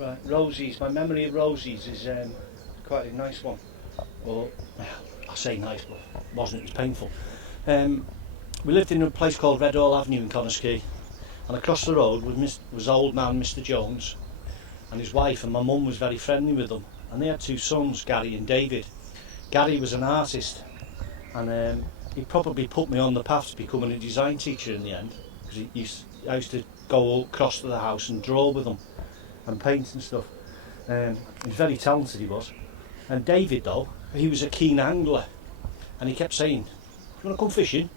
Right, Rosie's. My memory of Rosie's is quite a nice one. Well, I say nice, but it wasn't. It was painful. We lived in a place called Red Hall Avenue in Connaskey, and across the road was old man Mr Jones and his wife, and my mum was very friendly with them. And they had two sons, Gary and David. Gary was an artist, and he probably put me on the path to becoming a design teacher in the end, because I used to go across to the house and draw with him and paint and stuff. He was very talented, he was. And David, though, he was a keen angler, and he kept saying, "You want to come fishing?"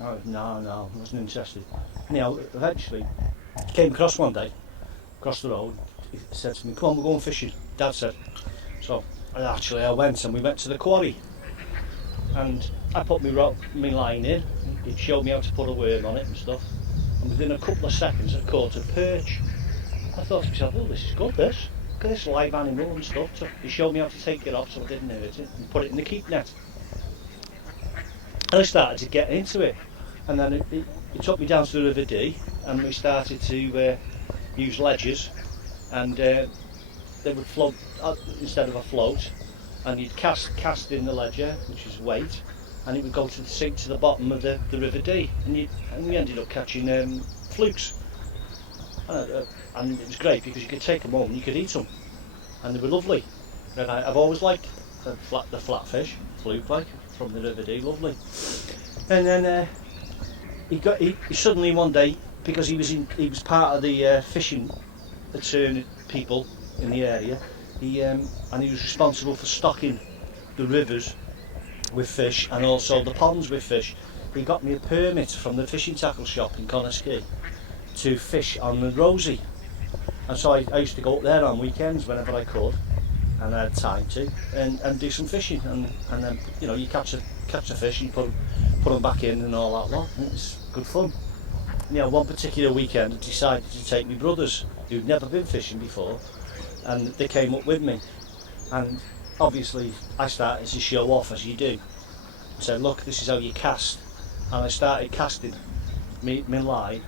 Oh, no, I wasn't interested. Anyhow, eventually, he came across one day, across the road. He said to me, "Come on, we're going fishing." Dad said. So I went, and we went to the quarry, and I put my line in. He showed me how to put a worm on it and stuff, and within a couple of seconds I caught a perch. I thought to myself, "Oh, this is good, this. Look at this live animal and stuff." So he showed me how to take it off so I didn't hurt it, and put it in the keep net. And I started to get into it, and then it took me down to the River Dee, and we started to use ledgers, and they would float instead of a float, and you'd cast in the ledger, which is weight, and it would go to sink to the bottom of the River Dee, and we ended up catching flukes, and it was great because you could take them home and you could eat them, and they were lovely. And I've always liked the flatfish, fluke like, from the River Dee, lovely. And then he suddenly one day, because he was part of the fishing people in the area, and he was responsible for stocking the rivers with fish and also the ponds with fish. He got me a permit from the fishing tackle shop in Connaskey to fish on the Rosie, and so I used to go up there on weekends whenever I could, and I had time to, and do some fishing, and then you catch a fish and you put them back in and all that lot, and it's good fun. One particular weekend I decided to take my brothers, who'd never been fishing before, and they came up with me, and obviously I started to show off, as you do. I said, "Look, this is how you cast," and I started casting my line,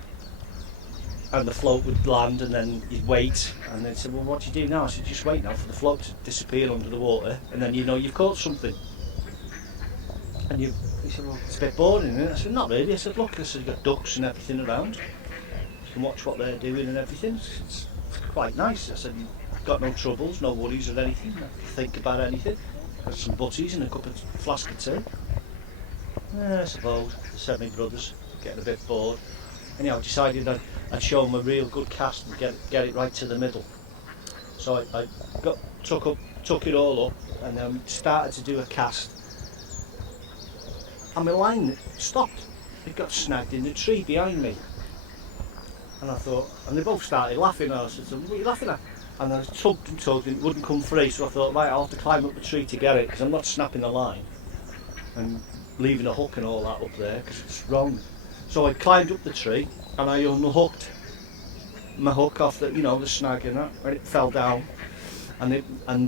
and the float would land, and then you'd wait, and they'd say, "Well, what do you do now?" I said, "Just wait now for the float to disappear under the water, and then you've caught something." And he said, "Well, it's a bit boring, isn't it?" I said, "Not really." I said, "Look, you've got ducks and everything around. You can watch what they're doing and everything. It's quite nice." I said, "You've got no troubles, no worries or anything, not to think about anything. Got some butties and a flask of tea." I suppose, said my brothers, getting a bit bored. Anyhow, I decided I'd show them a real good cast and get it right to the middle. So I took it all up, and then started to do a cast. And my line stopped. It got snagged in the tree behind me. And I thought, and they both started laughing. And I said to them, "What are you laughing at?" And I tugged and it wouldn't come free. So I thought, right, I'll have to climb up the tree to get it, because I'm not snapping the line and leaving a hook and all that up there, because it's wrong. So I climbed up the tree and I unhooked my hook off the snag and that, when it fell down, and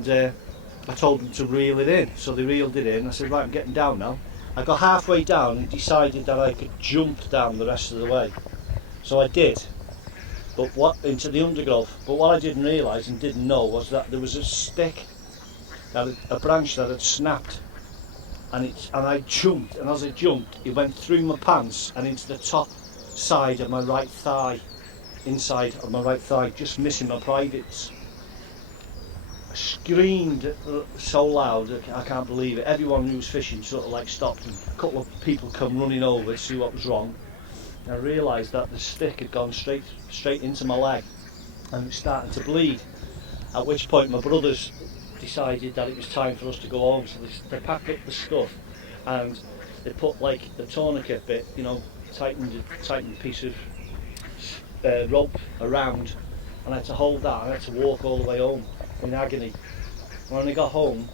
I told them to reel it in. So they reeled it in. I said, "Right, I'm getting down now." I got halfway down and decided that I could jump down the rest of the way. So I did, into the undergrowth. But what I didn't realise and didn't know was that there was a stick, a branch that had snapped, and I jumped, and as I jumped, it went through my pants and into the top side of my right thigh, inside of my right thigh, just missing my privates. I screamed so loud, I can't believe it. Everyone who was fishing sort of stopped, and a couple of people come running over to see what was wrong. And I realised that the stick had gone straight into my leg, and it was starting to bleed. At which point my brothers decided that it was time for us to go home, so they packed up the stuff, and they put the tourniquet bit, tightened a piece of rope around, and I had to hold that. I had to walk all the way home in agony. When I got home,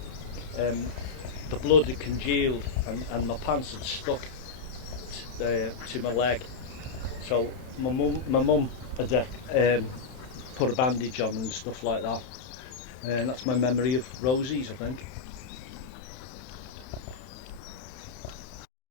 the blood had congealed, and my pants had stuck to my leg. So my mum had put a bandage on and stuff like that. And that's my memory of Rosie's, I think.